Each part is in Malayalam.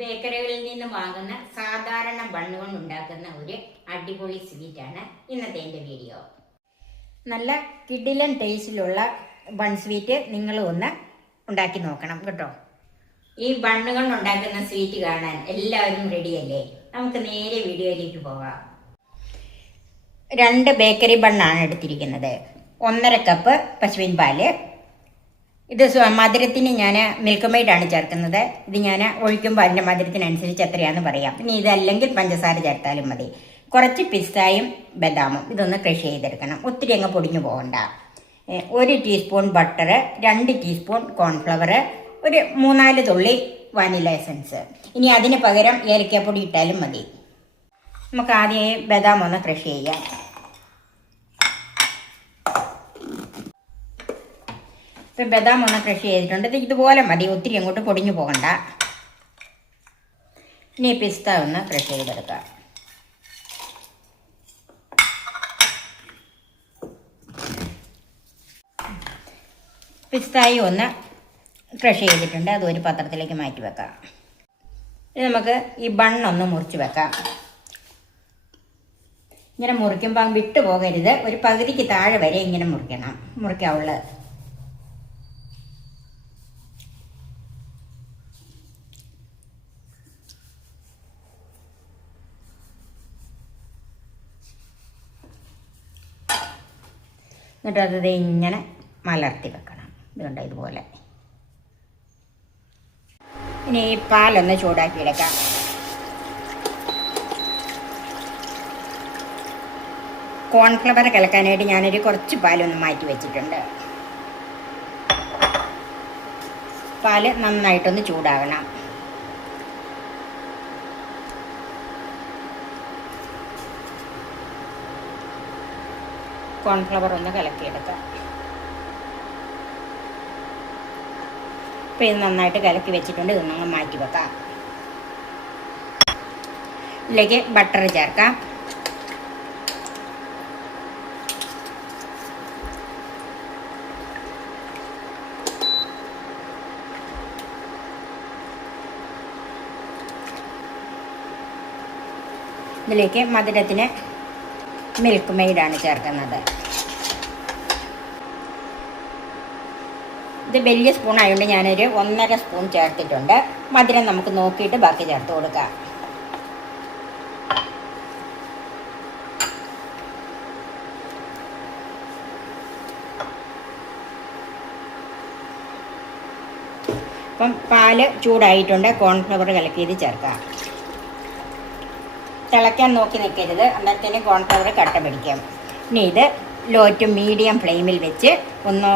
ബേക്കറികളിൽ നിന്ന് വാങ്ങുന്ന സാധാരണ ബണ്ണ് കൊണ്ട് ഉണ്ടാക്കുന്ന ഒരു അടിപൊളി സ്വീറ്റാണ് ഇന്നത്തെ എൻ്റെ വീഡിയോ. നല്ല കിടിലൻ ടേസ്റ്റിലുള്ള ബൺ സ്വീറ്റ് നിങ്ങൾ ഒന്ന് ഉണ്ടാക്കി നോക്കണം കേട്ടോ. ഈ ബണ്ണ് കൊണ്ട് ഉണ്ടാക്കുന്ന സ്വീറ്റ് കാണാൻ എല്ലാവരും റെഡിയല്ലേ? നമുക്ക് നേരെ വീഡിയോയിലേക്ക് പോകാം. 2 ബേക്കറി ബണ്ണാണ് എടുത്തിരിക്കുന്നത്. 1.5 കപ്പ് പശുവിൻ പാല്. ഇത് മധുരത്തിന് ഞാൻ മിൽക്ക് മെയ്ഡാണ് ചേർക്കുന്നത്. ഇത് ഞാൻ ഒഴിക്കുമ്പോൾ അതിൻ്റെ മധുരത്തിനനുസരിച്ച് എത്രയാണെന്ന് പറയാം. ഇനി ഇതല്ലെങ്കിൽ പഞ്ചസാര ചേർത്താലും മതി. കുറച്ച് പിസ്തായും ബദാമും ഇതൊന്ന് ക്രഷ് ചെയ്തെടുക്കണം. ഒത്തിരി അങ്ങ് പൊടിഞ്ഞു പോകണ്ട. 1 ടീസ്പൂൺ ബട്ടർ, 2 ടീസ്പൂൺ കോൺഫ്ലവർ, ഒരു 3-4 തുള്ളി വാനില എസൻസ്. ഇനി അതിന് പകരം ഏലക്കാപ്പൊടി ഇട്ടാലും മതി. നമുക്ക് ആദ്യം ബദാം ഒന്ന് ക്രഷ് ചെയ്യാം. ഇപ്പം ബദാം ഒന്ന് ക്രഷ് ചെയ്തിട്ടുണ്ട്. ഇതുപോലെ മതി, ഒത്തിരി അങ്ങോട്ട് പൊടിഞ്ഞു പോകണ്ട. ഇനി പിസ്ത ഒന്ന് ക്രഷ് ചെയ്തെടുക്കാം. പിസ്തായി ഒന്ന് ക്രഷ് ചെയ്തിട്ടുണ്ട്. അത് ഒരു പാത്രത്തിലേക്ക് മാറ്റി വെക്കാം. ഇനി നമുക്ക് ഈ ബണ്ണൊന്ന് മുറിച്ച് വെക്കാം. ഇങ്ങനെ മുറിക്കുമ്പോൾ വിട്ടു പോകരുത്. ഒരു പകുതിക്ക് താഴെ വരെ ഇങ്ങനെ മുറിക്കാവുള്ളത്. എന്നിട്ട് അത് ഇങ്ങനെ മലർത്തി വെക്കണം. ഇതുകൊണ്ട് ഇതുപോലെ. ഇനി ഈ പാലൊന്ന് ചൂടാക്കി എടുക്കാം. കോൺഫ്ലവർ കലക്കാനായിട്ട് ഞാനൊരു കുറച്ച് പാലൊന്ന് മാറ്റി വെച്ചിട്ടുണ്ട്. പാല് നന്നായിട്ടൊന്ന് ചൂടാകണം. കോൺഫ്ലവർ ഒന്ന് കലക്കിയെടുക്കാം. ഇപ്പം ഇത് നന്നായിട്ട് കലക്കി വെച്ചിട്ടുണ്ട്. ഇത് നമ്മൾ മാറ്റി വെക്കാം. ഇതിലേക്ക് ബട്ടർ ചേർക്കാം. ഇതിലേക്ക് മധുരത്തിന് മിൽക്ക് മെയ്ഡാണ് ചേർക്കുന്നത്. ഇത് വലിയ സ്പൂൺ ആയതുകൊണ്ട് ഞാനൊരു 1.5 സ്പൂൺ ചേർത്തിട്ടുണ്ട്. മധുരം നമുക്ക് നോക്കിയിട്ട് ബാക്കി ചേർത്ത് കൊടുക്കാം. അപ്പം പാല് ചൂടായിട്ടുണ്ട്. കോൺഫ്ലവർ കലക്കിയത് ചേർക്കാം. തിളയ്ക്കാൻ നോക്കി നിൽക്കരുത്, അന്നേരത്തേന് കോൺഫ്ലവർ കട്ട പിടിക്കാം. ഇനി ഇത് ലോ ടു മീഡിയം ഫ്ലെയിമിൽ വെച്ച് ഒന്ന്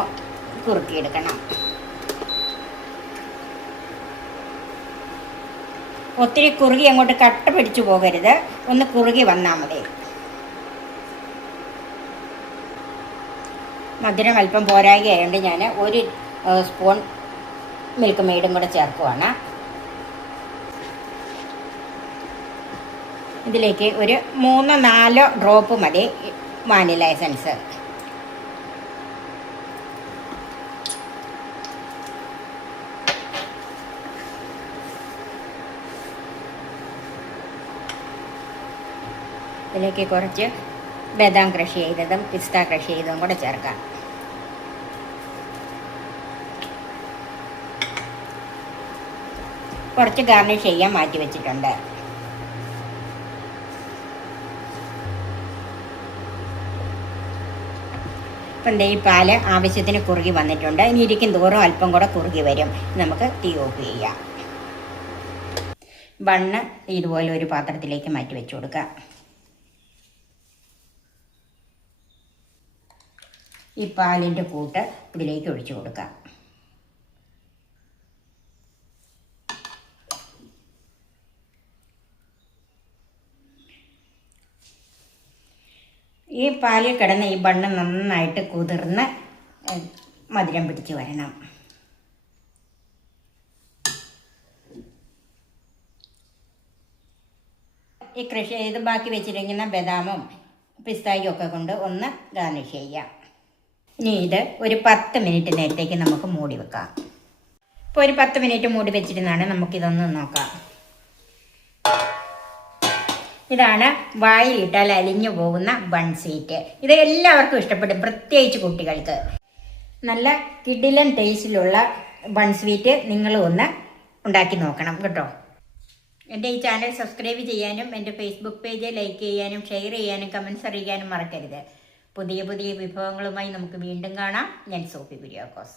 കുറുക്കിയെടുക്കണം. ഒത്തിരി കുറുകി അങ്ങോട്ട് കട്ട പിടിച്ചു പോകരുത്, ഒന്ന് കുറുകി വന്നാൽ മതി. മധുരം അല്പം പോരായ്കയായതുകൊണ്ട് ഞാൻ 1 സ്പൂൺ മിൽക്ക് മെയ്ഡും കൂടെ ചേർക്കുവാണ്. ഇതിലേക്ക് ഒരു 3-4 ഡ്രോപ്പ് മതി വാനില എസൻസ്. ഇതിലേക്ക് കുറച്ച് ബദാം ക്രഷ് ചെയ്തതും പിസ്ത ക്രഷ് ചെയ്തതും കൂടെ ചേർക്കാം. കുറച്ച് ഗാർണിഷ് ചെയ്യാൻ മാറ്റി വെച്ചിട്ടുണ്ട്. ഇപ്പം ഈ പാല് ആവശ്യത്തിന് കുറുകി വന്നിട്ടുണ്ട്. ഇനി ഇരിക്കും തോറും അല്പം കൂടെ കുറുകി വരും. നമുക്ക് തീ ഓഫ് ചെയ്യാം. ബണ്ണ് ഇതുപോലെ ഒരു പാത്രത്തിലേക്ക് മാറ്റി വെച്ച് കൊടുക്കുക. ഈ പാലിൻ്റെ കൂട്ട് ഇതിലേക്ക് ഒഴിച്ചു കൊടുക്കുക. ഈ പാലിൽ കിടന്ന് ഈ ബണ്ണ് നന്നായിട്ട് കുതിർന്ന് മധുരം പിടിച്ച് വരണം. ഈ ക്രഷ് ചെയ്ത് ബാക്കി വെച്ചിരിക്കുന്ന ബദാമും പിസ്തായും ഒക്കെ കൊണ്ട് ഒന്ന് ഗാർണിഷ് ചെയ്യാം. ഇനി ഇത് ഒരു 10 മിനിറ്റ് നേരത്തേക്ക് നമുക്ക് മൂടി വെക്കാം. ഇപ്പോൾ ഒരു 10 മിനിറ്റ് മൂടി വെച്ചിരുന്നാണ് നമുക്കിതൊന്ന് നോക്കാം. ഇതാണ് വായിലിട്ടാൽ അലിഞ്ഞു പോകുന്ന ബൺ സ്വീറ്റ്. ഇത് എല്ലാവർക്കും ഇഷ്ടപ്പെടും, പ്രത്യേകിച്ച് കുട്ടികൾക്ക്. നല്ല കിടിലൻ ടേസ്റ്റിലുള്ള ബൺ സ്വീറ്റ് നിങ്ങളും ഒന്ന് ഉണ്ടാക്കി നോക്കണം കേട്ടോ. എൻ്റെ ഈ ചാനൽ സബ്സ്ക്രൈബ് ചെയ്യാനും എൻ്റെ ഫേസ്ബുക്ക് പേജ് ലൈക്ക് ചെയ്യാനും ഷെയർ ചെയ്യാനും കമൻസ് അറിയിക്കാനും മറക്കരുത്. പുതിയ പുതിയ വിഭവങ്ങളുമായി നമുക്ക് വീണ്ടും കാണാം. ഞാൻ സോഫി കുര്യാക്കോസ്.